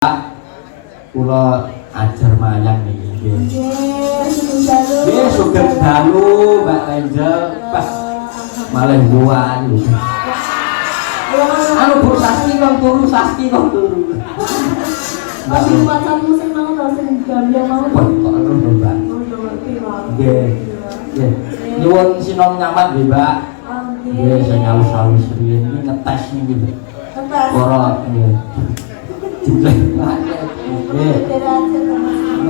kula ajar mayang niki nggih. Nggih, sugeng dalu Mbak Angel. Pas malah buan. Anu Bu Sasti kok turu. Tapi pacarmu sing mau ta sing gamblang mau. Kok anu lho Mbak. Nggih. Nggih. Nyuwun sinom nyaman nggih Mbak. Nggih, saya halus-halus riyen iki ngetes niki lho. Ngetes. Ora nggih. Nggih.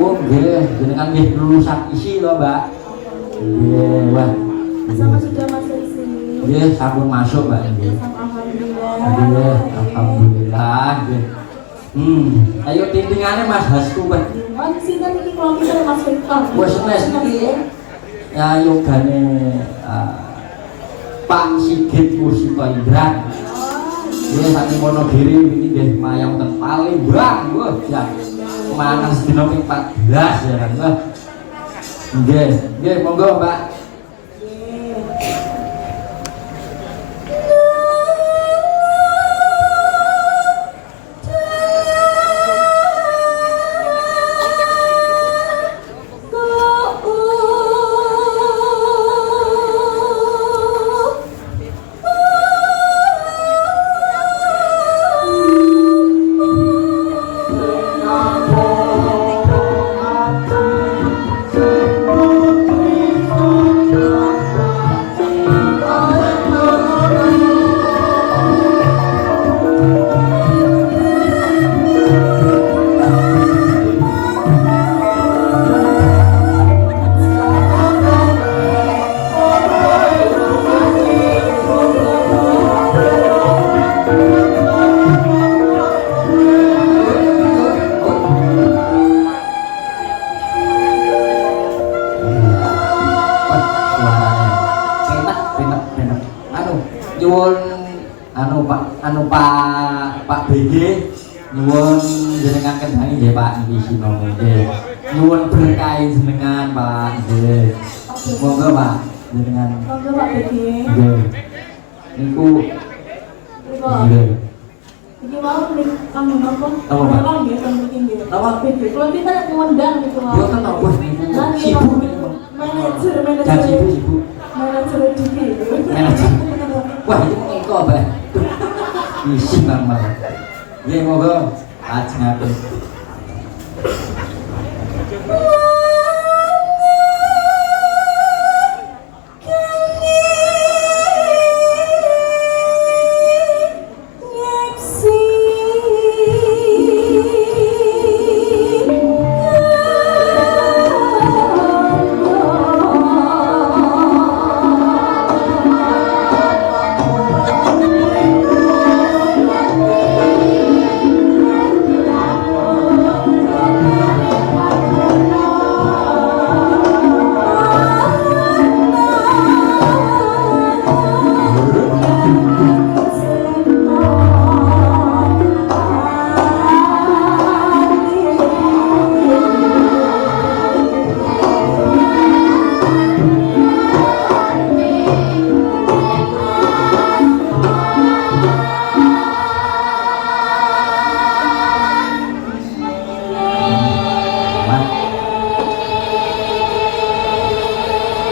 Oh nggih, jenengan nggih lulusan isi lho, Mbak. Nggih, wah. Sama sudah masuk isi. Nggih, sampun masuk, Mbak. Nggih. Alhamdulillah. Nggih, alhamdulillah nggih. Ayo tintingane Mas Hasku, Pak. Oh, sinten iki kula kita Mas Victor. Wes wes iki. Ya yogane Pak Sigit Musika Indra. Nggih, saking Wonogiri iki nggih mayang ten Palembang. Wah, ya. Mana sedina ping 14 ya kan, Mbak. Nggih, monggo, Mbak. Pak BG nyuwun jenengan kendhangi nggih Pak niki sinau nggih. Nyuwun berkah jenengan Pak nggih. Monggo Pak jenengan. Monggo Pak BG. Nggih. Niku nggih. Iki mau ning kamu napa? Apa, Pak? Ora nggih ten mriki nggih. Napa? BG. Kulo kita ngundang niku mau. Yo ten apa niku? Sibuk niku. Manajer. Jangan sibuk. Manajer iki. Manajer. Wah, itu ngeko Pak. Isi normal. Nggih monggo ajengaken.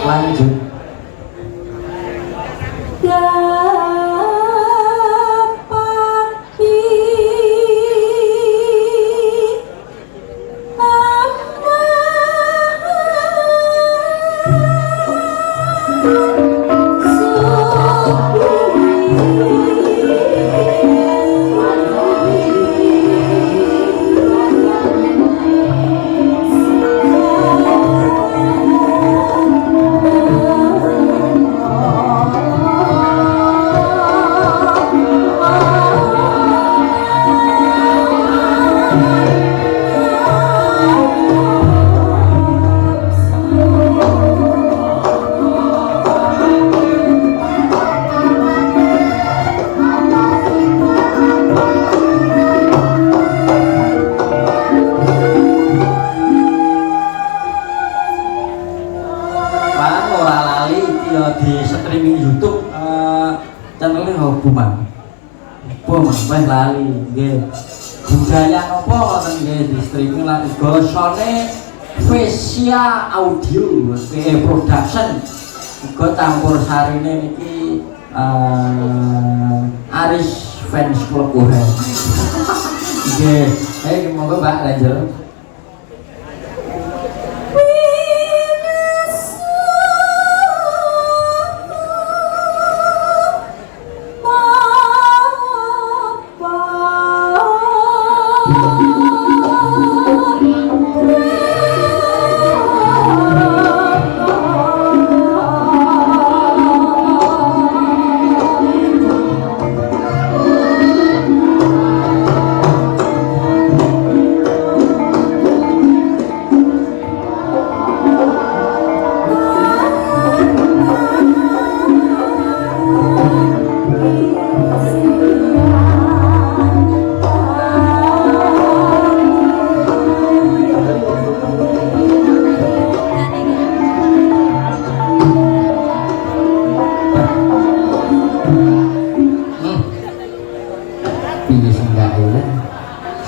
Lanjut. Oh wonten nggih di streaming lan uga sone Vesia Audio Production uga campur sarine niki Aris Fans Club Korea. Nggih, monggo Mbak Ranger.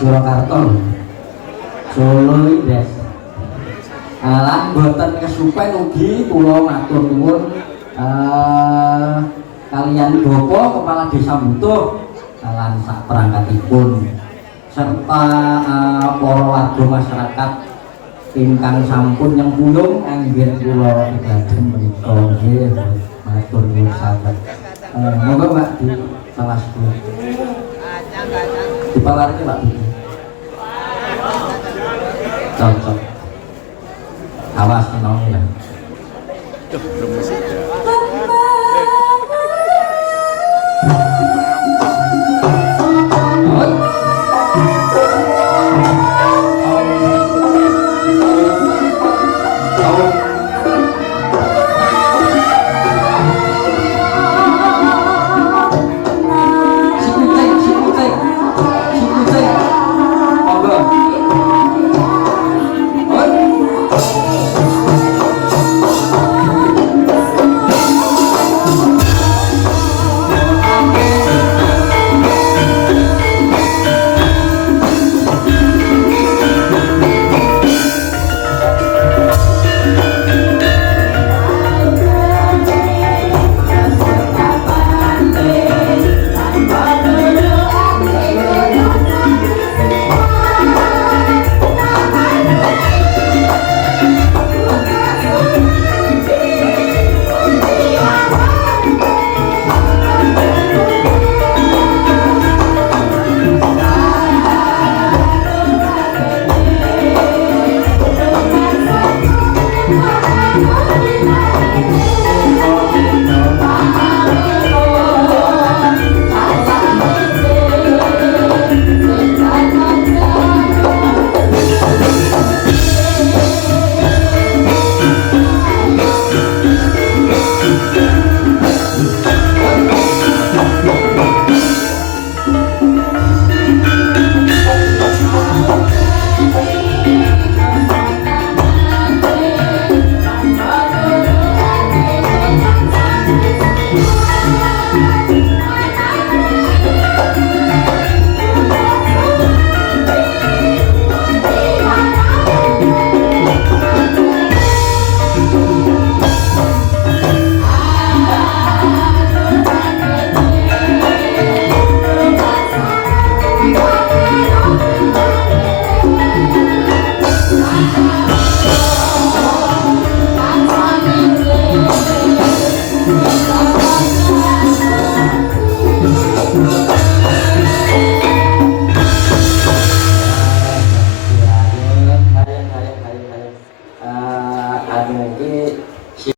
Surakarta Solo Des lan boten kesupen ugi kula matur nuwun kalian Bapak Kepala Desa Butuh lan sak perangkatipun serta para warga masyarakat ingkang sampun nyempulung anggen kula ibadah menika nggih matur nuwun sanget. Monggo Mbak di kelas dulu. Dipalarke Mbak Bibi. Cocok. Awas kenal ya. Tuh, belum masih.